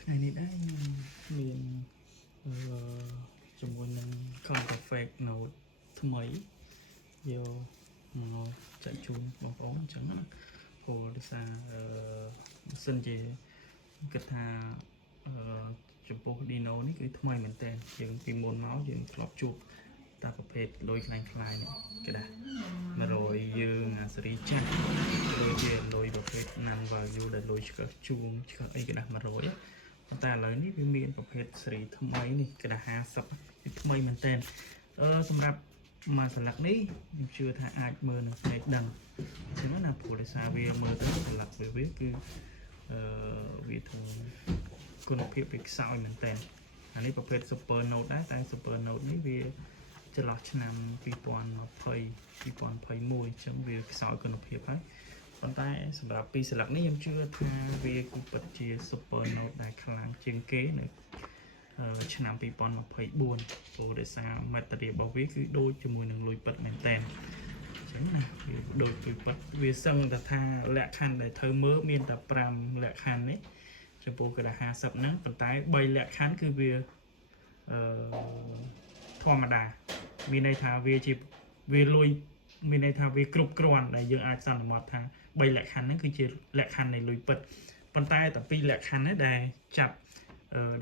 ថ្ងៃនេះដែរខ្ញុំមានជាមួយនឹង Counterfeit Note ថ្មីយកមកចែកជូនបងប្អូនអញ្ចឹងណាព្រោះដោយសារបើសិនជាគិតថាចំពោះ Dino នេះគឺថ្មីមែនតើយើងពីមុនមកយើងធ្លាប់ជួបតែប្រភេទលុយខ្លាំងខ្លាយនេះគេដែរ100យើងអាសេរីចាស់ដូចជាលុយប្រភេទ Non Value ដែលលុយឆ្កឹះជួងឆ្កឹះអីគេដែរ100ប៉ុន្តែឥឡូវនេះវាមានប្រភេទសេរីថ្មីនេះគេដែរ50វាថ្មីមែនតើសម្រាប់មួយស្លឹកនេះខ្ញុំជឿថាអាចមើលនឹងភ្នែកដឹងអញ្ចឹងណាព្រោះដោយសារវាមើលទៅស្លឹកវាគឺវាធំគុណភាពវាខ្សោយមែនតើអានេះប្រភេទ Super Note ដែរតែ Super Note នេះវាចន្លោះឆ្នាំ2020 2021អញ្ចឹងវាខ្សោយគុណភាពហើយប៉ុន្តែសម្រាប់ពីរស្លឹកនេះខ្ញុំជឿថាវាគឺពិតជា Super Note ដែលខ្លាំងជាងគេនៅឆ្នាំ2024ព្រោះដោយសារ material របស់វាគឺដូចជាមួយនឹងលុយពិតមែនតើអញ្ចឹងណាវាដូចលុយពិតវាសឹងតែថាលក្ខខណ្ឌដែលត្រូវមើលមានតែ5លក្ខខណ្ឌនេះចំពោះក្តារ50ហ្នឹងប៉ុន្តែ3លក្ខខណ្ឌគឺវាធម្មតាមានន័យថាវាជាវាលុយមានន័យថាវាគ្រប់គ្រាន់ដែលយើងអាចសន្មត់ថា3លក្ខខណ្ឌហ្នឹងគឺជាលក្ខខណ្ឌនៃលុយពិតប៉ុន្តែតែ2លក្ខខណ្ឌនេះដែលចាប់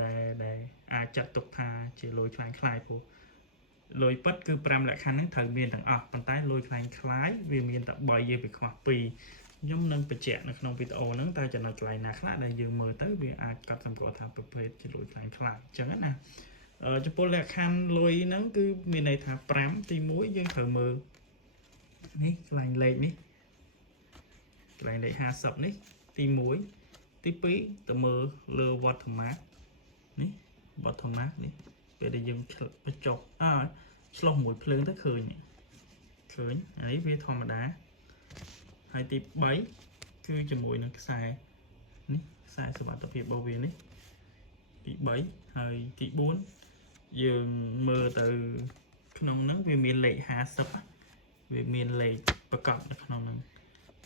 ដែលអាចចាត់ទុកថាជាលុយខ្លាំងខ្លាយព្រោះលុយពិតគឺ5លក្ខខណ្ឌហ្នឹងត្រូវមានទាំងអស់ប៉ុន្តែលុយខ្លាំងខ្លាយវាមានតែ3យើងវាខ្វះ2ខ្ញុំនឹងបញ្ជាក់នៅក្នុងវីដេអូហ្នឹងតែចំណុចកន្លែងណាខ្លះដែលយើងមើលទៅវាអាចកត់សម្គាល់ថាប្រភេទជាលុយខ្លាំងខ្លាយអញ្ចឹងណាចំពោះលក្ខខណ្ឌលុយហ្នឹងគឺមានន័យថា5ទី1យើងត្រូវមើលនេះកន្លែងលេខនេះកន្លែងលេខ50នេះទី1ទី2ទៅមើលលើ watermark នេះ watermark នេះពេលដែលយើងបញ្ចុះឆ្លុះមួយភ្លើងទៅឃើញអានេះវាធម្មតាហើយទី3គឺជាមួយនឹងខ្សែនេះខ្សែសុវត្ថិភាពរបស់វានេះទី3ហើយទី4យើងមើលទៅក្នុងហ្នឹងវាមានលេខ50វាមានលេខប្រកបនៅក្នុងហ្នឹង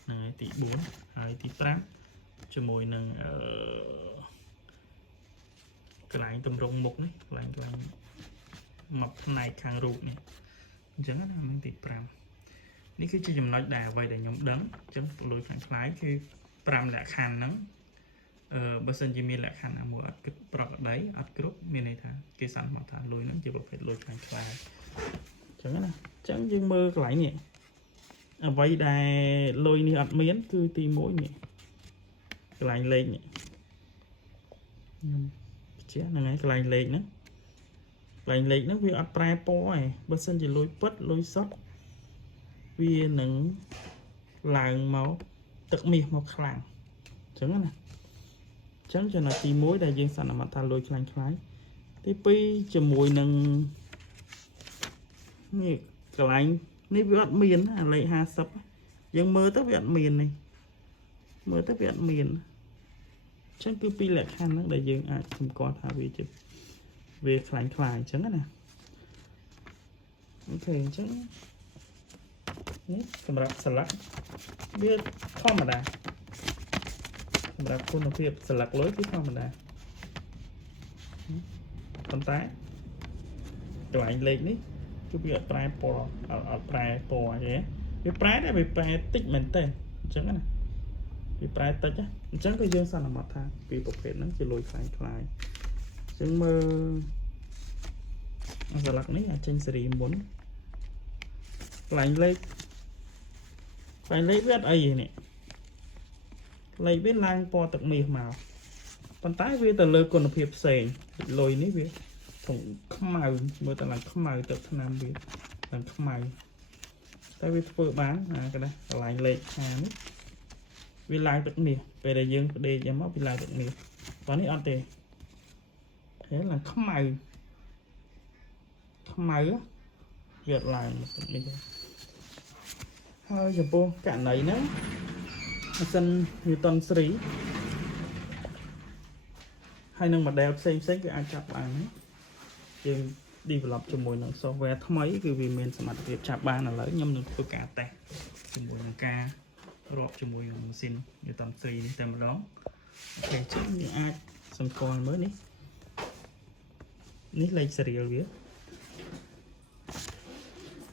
ហើយទី4ហើយទី5ជាមួយនឹងកន្លែងតម្រង់មុខនេះកន្លែងមកផ្នែកខាងរូបនេះអញ្ចឹងណានឹងទី5នេះគឺជាចំណុចដែលអ្វីដែលខ្ញុំដឹងអញ្ចឹងលុយខ្លាំងខ្លាយគឺ5លក្ខខណ្ឌហ្នឹងបើសិនជាមានលក្ខខណ្ឌណាមួយអត់គិតប្រកដីអត់គ្រប់មានន័យថាគេសន្មតថាលុយហ្នឹងជាប្រភេទលុយខ្លាំងខ្លាយអញ្ចឹងណាអញ្ចឹងយើងមើលកន្លែងនេះអ្វីដែលលុយនេះអត់មានគឺទី1នេះកន្លែងលេខនេះខ្ញុំបញ្ជាក់ហ្នឹងហើយកន្លែងលេខហ្នឹងវាអត់ប្រែពណ៌ទេបើសិនជាលុយពិតលុយសុទ្ធវានឹងឡើងមកទឹកមាសមកខ្លាំងអញ្ចឹងណាអញ្ចឹងចំណុចទី1ដែលយើងសន្មតថាលុយខ្លាំងខ្លាយទី2ជាមួយនឹងនេះកន្លែងនេះវាអត់មានអាលេខ50យើងមើលទៅវាអត់មាននេះមើលទៅវាអត់មានអញ្ចឹងគឺ2លក្ខខណ្ឌហ្នឹងដែលយើងអាចសម្គាល់ថាវាជាវាខ្លាំងខ្លាយអញ្ចឹងណាអូខេអញ្ចឹងនេះសម្រាប់ស្លឹកវាធម្មតាសម្រាប់គុណភាពស្លឹកលុយគឺធម្មតាប៉ុន្តែកន្លែងលេខនេះគឺវាអត់ប្រែពណ៌អត់ប្រែពណ៌ទេវាប្រែតែវាប្រែតិចមែនតើអញ្ចឹងណាវាប្រែតិចអញ្ចឹងក៏យើងសន្មតថាពីប្រភេទហ្នឹងជាលុយខ្លាំងខ្លាយអញ្ចឹងមើលស្លឹកនេះអាចចេញសេរីមុនកន្លែងលេខវាអត់អីទេនេះលេខវាឡើងពណ៌ទឹកមាសមកប៉ុន្តែវាទៅលើគុណភាពផ្សេងលុយនេះវាធំខ្មៅមើលទៅឡើងខ្មៅទឹកថ្នាំវាឡើងខ្មៅតែវាធ្វើបានគេណាកន្លែងលេខ50នេះវាឡើងទឹកមាសពេលដែលយើងផ្ដេកយ៉ាងមកវាឡើងទឹកមាសប៉ុន្តែនេះអត់ទេហ្នឹងឡើងខ្មៅវាអត់ឡើងទឹកមាសហើយចំពោះករណីហ្នឹងម៉ាស៊ីន Newton Series ហើយនឹង model ផ្សេងគឺអាចចាប់បានយើង develop ជាមួយនឹង software ថ្មីគឺវាមានសមត្ថភាពចាប់បានឥឡូវខ្ញុំនឹងធ្វើការតេស្តជាមួយនឹងការរាប់ជាមួយនឹងម៉ាស៊ីន Newton Series នេះតែម្ដងអូខេចឹងយើងអាច សំគាល់មើលនេះលេខ serial វា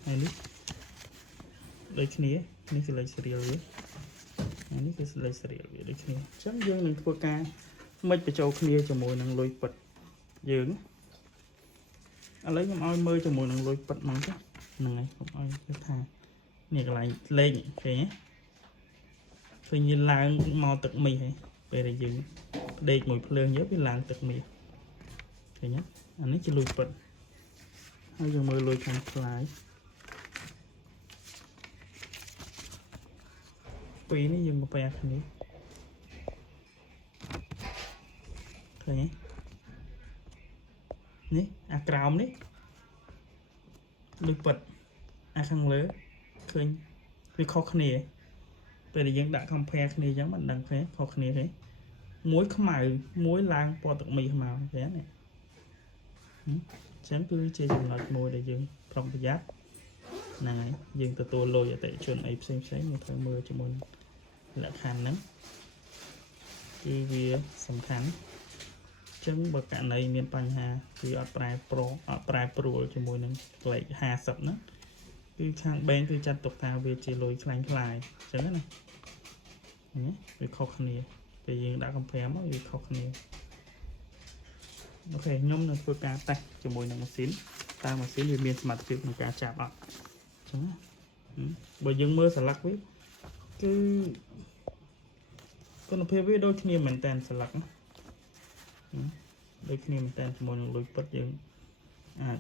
ហើយនេះដូចគ្នានេះគឺលេខ serial វាហើយនេះគឺលេខ serial វាដូចគ្នាអញ្ចឹងយើងនឹងធ្វើការមិនបញ្ចូលគ្នាជាមួយនឹងលុយពិតយើងឥឡូវខ្ញុំឲ្យមើលជាមួយនឹងលុយពិតមកចាហ្នឹងហើយខ្ញុំឲ្យគេថានេះកន្លែងលេខឃើញទេឃើញវាឡើងមកទឹកមីហើយពេលដែលយើងដេកមួយភ្លើងយកវាឡើងទឹកមីឃើញទេអានេះជាលុយពិតហើយយើងមើលលុយខាងខ្លាយពីរនេះយើងមកបែរគ្នាឃើញទេនេះអាក្រោមនេះលុយពិតអាខាងលើឃើញវាខុសគ្នាពេលដែលយើងដាក់ compare គ្នាអញ្ចឹងមិនដឹងទេខុសគ្នាទេមួយខ្មៅមួយឡើងពណ៌ទឹកមីខ្មៅទេណាអញ្ចឹងគឺជាចំណុចមួយដែលយើងប្រុងប្រយ័ត្នហ្នឹងហើយយើងទទួលលុយអតិថិជនអីផ្សេងមកត្រូវមើលជាមួយលក្ខខណ្ឌហ្នឹងគឺវាសំខាន់អញ្ចឹងបើករណីមានបញ្ហាគឺអត់ប្រែប្រួលជាមួយនឹងលេខ50ហ្នឹងគឺខាង bank គឺចាត់ទុកថាវាជាលុយខ្លាំងខ្លាយអញ្ចឹងណាវាខុសគ្នាពេលយើងដាក់ compare មកវាខុសគ្នាអូខេខ្ញុំនឹងធ្វើការតេស្តជាមួយនឹងម៉ាស៊ីនតើម៉ាស៊ីនវាមានសមត្ថភាពក្នុងការចាប់អត់អញ្ចឹងណាបើយើងមើលស្លាកវាគឺគុណភាពវាដូចគ្នាមែនតើស្លាកណាដូចគ្នាមែនតើជាមួយនឹងលុយពិតយើងអាច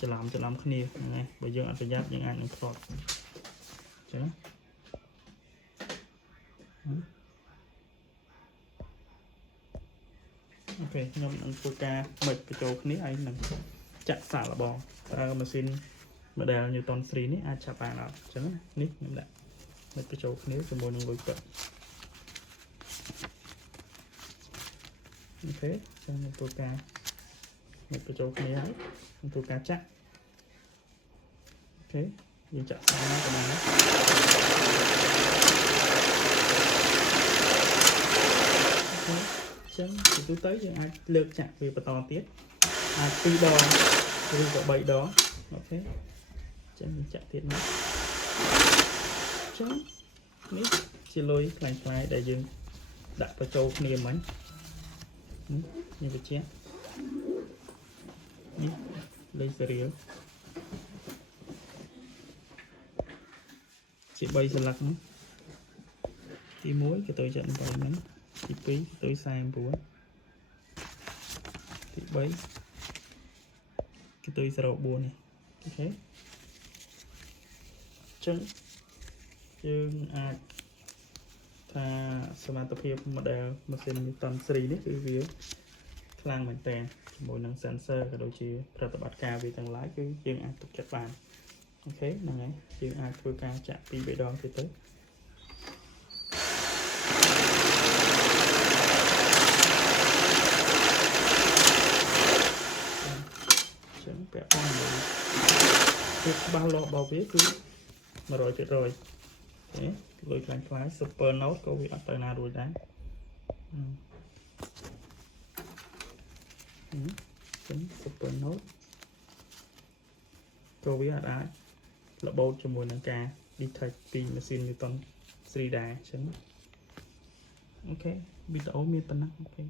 ច្រឡំគ្នាហ្នឹងហើយបើយើងអត់ប្រយ័ត្នយើងអាចនឹងផ្លត់អញ្ចឹងណាអូខេខ្ញុំនឹងធ្វើការមិចបញ្ចូលគ្នាហើយនឹងចាក់សាកល្បងតើម៉ាស៊ីន model Newton 3នេះអាចចាប់បានអត់អញ្ចឹងណានេះខ្ញុំដាក់មិចបញ្ចូលគ្នាជាមួយនឹងលុយពិតអូខេចាំខ្ញុំធ្វើការមិចបញ្ចូលគ្នាហើយខ្ញុំធ្វើការចាក់អូខេយើងចាក់សាកមកក៏បានដែរចឹងទៅទៅយើងអាចលើកចាក់វាបន្តទៀតអាច2ដងឬក៏3ដងអូខេចឹងចាក់ទៀតមកចឹងនេះជាលុយខ្លាំងៗដែលយើងដាក់បញ្ចូលគ្នាមិញនេះវាជានេះលេខ serial ជា3សន្លឹកហ្នឹងទី1គេទៅចាក់8ហ្នឹងទី2ទៅ49ទី3គេទៅ04នេះអូខេចឹងយើងអាចថាសមត្ថភាព model ម៉ាស៊ីន Newton 3នេះគឺវាខ្លាំងមែនតើជាមួយនឹង sensor ក៏ដូចជាប្រតិបត្តិការវាទាំងឡាយគឺយើងអាចទុកចិត្តបានអូខេហ្នឹងហើយយើងអាចធ្វើការចាក់2 3ដងទៀតទៅពាក់ព័ន្ធនឹងភាពច្បាស់លាស់របស់វាគឺ 100% លុយខ្លាំងខ្លាយ super note ក៏វាអត់ទៅណារួចដែរចឹង super note ក៏វាអាចរបូតជាមួយនឹងការ detect ពីម៉ាស៊ីន Newton 3ដែរចឹងអូខេវីដេអូមានប៉ុណ្ណឹងអូខេ